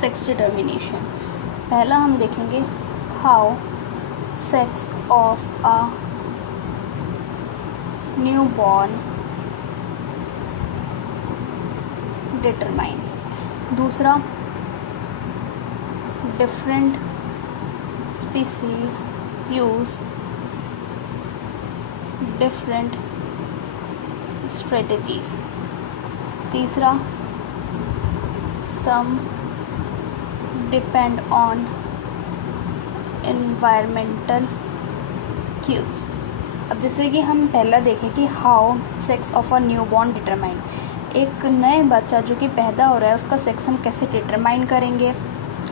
Sex determination. पहला हम देखेंगे how sex of a new born determine. दूसरा, different species use different strategies. तीसरा, some depend on environmental cues. अब जैसे कि हम पहला देखें कि how sex of a new born determine. एक नए बच्चा जो कि पैदा हो रहा है उसका सेक्स हम कैसे डिटरमाइन करेंगे।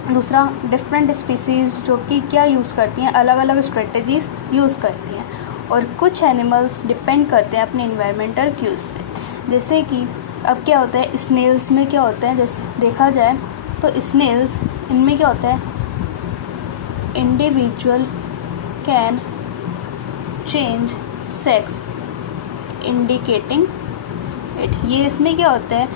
दूसरा, डिफरेंट स्पीसीज़ जो कि क्या यूज़ करती हैं, अलग अलग स्ट्रेटजीज़ यूज़ करती हैं। और कुछ एनिमल्स डिपेंड करते हैं अपने इन्वायरमेंटल क्यूज़ से। जैसे कि अब क्या होता है, स्नेल्स में क्या होता है, जैसे देखा जाए तो स्नेल्स इनमें क्या होता है, individual can change sex indicating it. ये इसमें क्या होता है,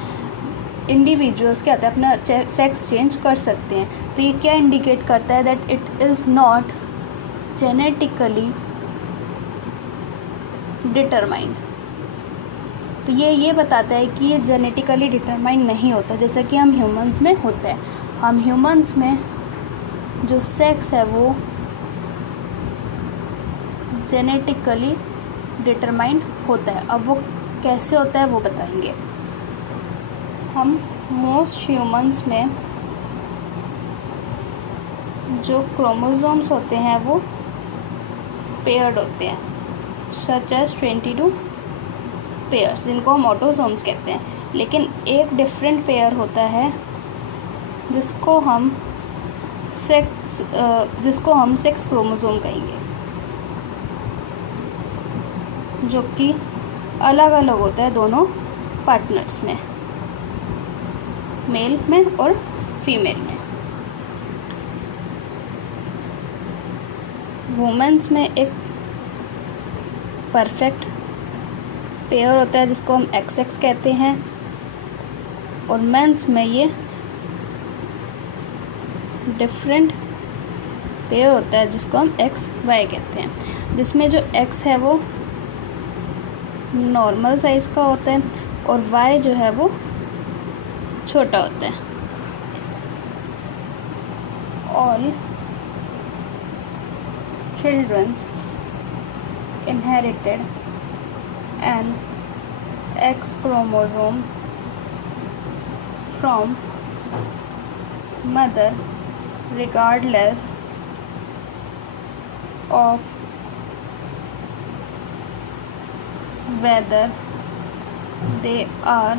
इंडिविजुअल्स क्या होता है अपना सेक्स चेंज कर सकते हैं। तो ये क्या इंडिकेट करता है, that it is not genetically determined. तो ये बताता है कि ये जेनेटिकली डिटरमाइंड नहीं होता, जैसे कि हम ह्यूमंस में होता है। हम ह्यूमंस में जो सेक्स है वो जेनेटिकली डिटरमाइंड होता है। अब वो कैसे होता है वो बताएंगे हम। मोस्ट ह्यूमंस में जो क्रोमोसोम्स होते हैं वो पेयर्ड होते हैं, सच एज 22 पेयर्स, जिनको हम ऑटोसोम्स कहते हैं। लेकिन एक डिफरेंट पेयर होता है जिसको हम सेक्स क्रोमोसोम कहेंगे, जो कि अलग अलग होता है दोनों पार्टनर्स में, मेल में और फीमेल में। वुमेन्स में एक परफेक्ट पेयर होता है जिसको हम XX कहते हैं, और मेंस में ये डिफरेंट पेयर होता है जिसको हम XY कहते हैं, जिसमें जो X है वो नॉर्मल साइज़ का होता है और Y जो है वो छोटा होता है। All childrens inherited an X chromosome from mother regardless of whether they are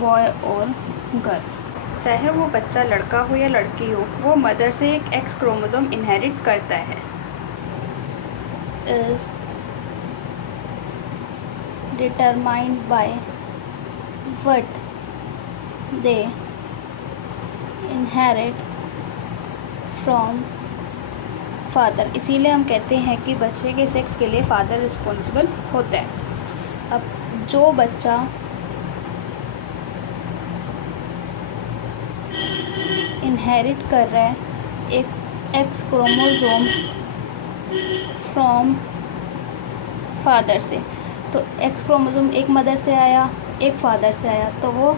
boy or girl। चाहे वो बच्चा लड़का हो या लड़की हो, वो मदर से एक X क्रोमोसोम इनहेरिट करता है। is determined by what they inherit from father। इसीलिए हम कहते हैं कि बच्चे के सेक्स के लिए फादर रिस्पॉन्सिबल होता है। अब जो बच्चा इनहेरिट कर रहा है एक X क्रोमोसोम फ्रॉम फादर से, तो X क्रोमोसोम एक मदर से आया एक फादर से आया तो वो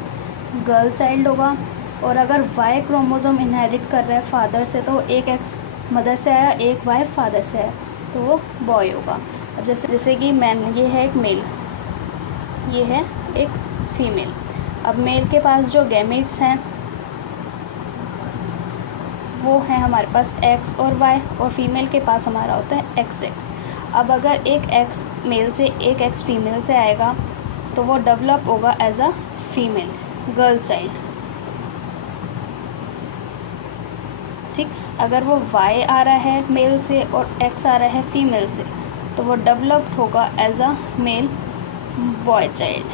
गर्ल चाइल्ड होगा। और अगर Y क्रोमोसोम इनहेरिट कर रहा है फादर से, तो एक X मदर से आया एक Y फादर से आया तो वो बॉय होगा। अब जैसे कि मैन, ये है एक मेल, ये है एक फीमेल। अब मेल के पास जो गैमेट्स हैं वो है हमारे पास X और Y, और फीमेल के पास हमारा होता है XX। अब अगर एक X मेल से एक X फीमेल से आएगा तो वो डेवलप होगा as a female girl child, ठीक। अगर वो Y आ रहा है मेल से और X आ रहा है फीमेल से, तो वो डेवलप्ड होगा as a male boy child.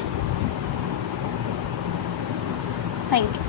Thank you.